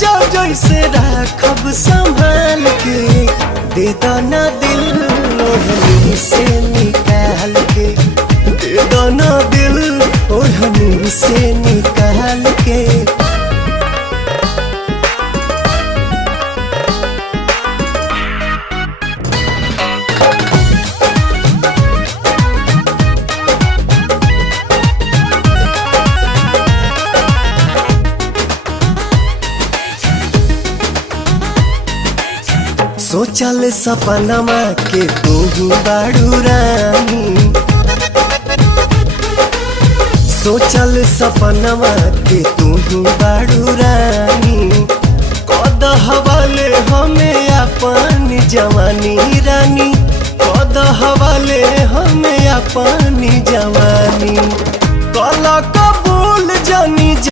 जा जैसे राखब संभाल के, दे दो ना दिल ओढ़नी से निकाल के, दे दो ना दिल ओढ़नी से निकाल के। सोचल सपनमा के तू ही बाड़ू रानी, सोचल सपनमा के तू ही बाड़ू रानी, कद हवाले हमें अपन जवानी रानी, कद हवाले हमें अपन जवानी, कल कबूल जानी